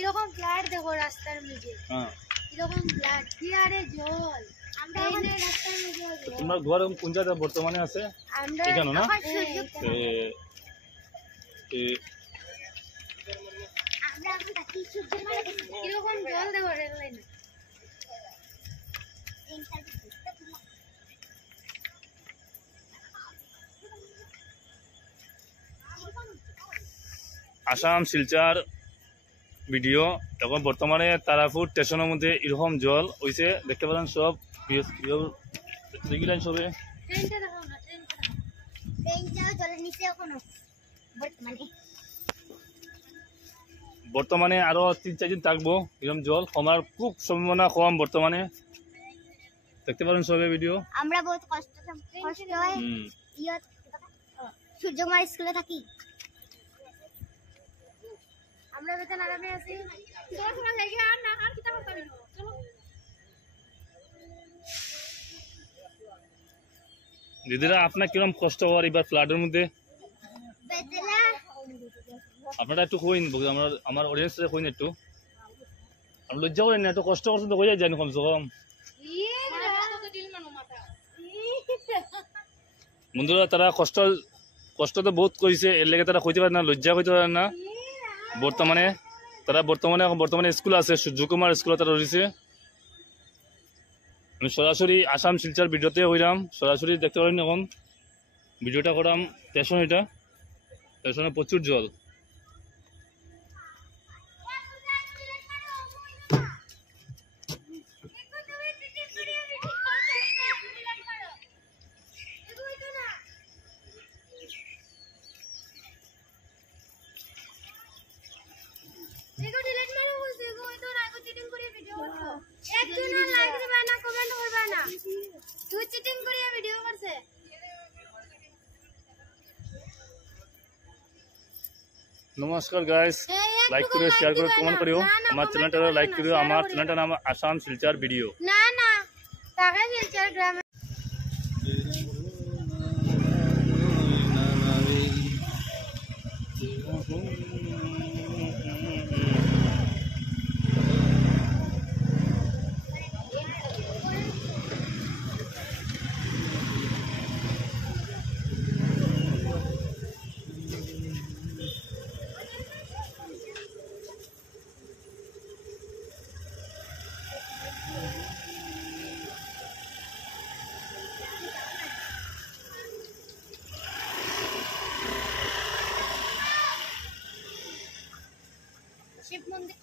কিরকম ফ্ল্যাট দেখো রাস্তার মধ্যে। হ্যাঁ কিরকম ফ্ল্যাট কি আরে জল আমরা এই রাস্তার মধ্যে তোমার ঘর কোন জায়গায় বর্তমানে আছে এখানে না আমরা এখন থাকি সূর্য মারা কিরকম জল দেখো রেল লাইনে। আসাম শিলচর ভিডিও এখন বর্তমানে তারাপুর স্টেশনের মধ্যে এরকম জল হয়েছে দেখতে পেলেন সব সবে ট্রেনটা দেখো না ট্রেনটাও জলের নিচে এখনো বর্তমানে আরো 3-4 দিন থাকবো এরকম জল কমার খুব সম্ভাবনা কম বর্তমানে দেখতে পারেন সবে ভিডিও। আমরা বহুত কষ্ট হয় সূর্যকুমার স্কুলে থাকি আমরা বেতন আরামে আছি চলো তোমার জায়গা আর না আর কিটা করতে হবে চলো দিদিরা আপনার কিরকম কষ্ট হওয়ার এবার ফ্লাডের মধ্যে বেতলা আপনারা একটু কইন আমার অডিয়েন্সে কইন একটু আর লজ্জা করেন না একটু কষ্ট করছেন তো হয়ে যায় কমসে কম বন্ধুরা তারা কষ্ট তো বহুত করেছে এর লেগে তারা কইতে পারে না লজ্জা কইতে পারে না বর্তমানে স্কুল আছে সূর্যকুমার স্কুলে তারা রয়েছে। আমি সরাসরি আসাম শিলচর ভিডিওতে হইলাম সরাসরি দেখতে পারেন এখন ভিডিওটা করাম স্টেশনে প্রচুর জল नमस्कार गाइस लाइक करो शेयर करो कमेंट करो हमारे चैनल लाइक करो हमारे चैनल नाम आसाम शिलचर वीडियो ना ना ताके शिलचर ग्राम शिव मंदिर।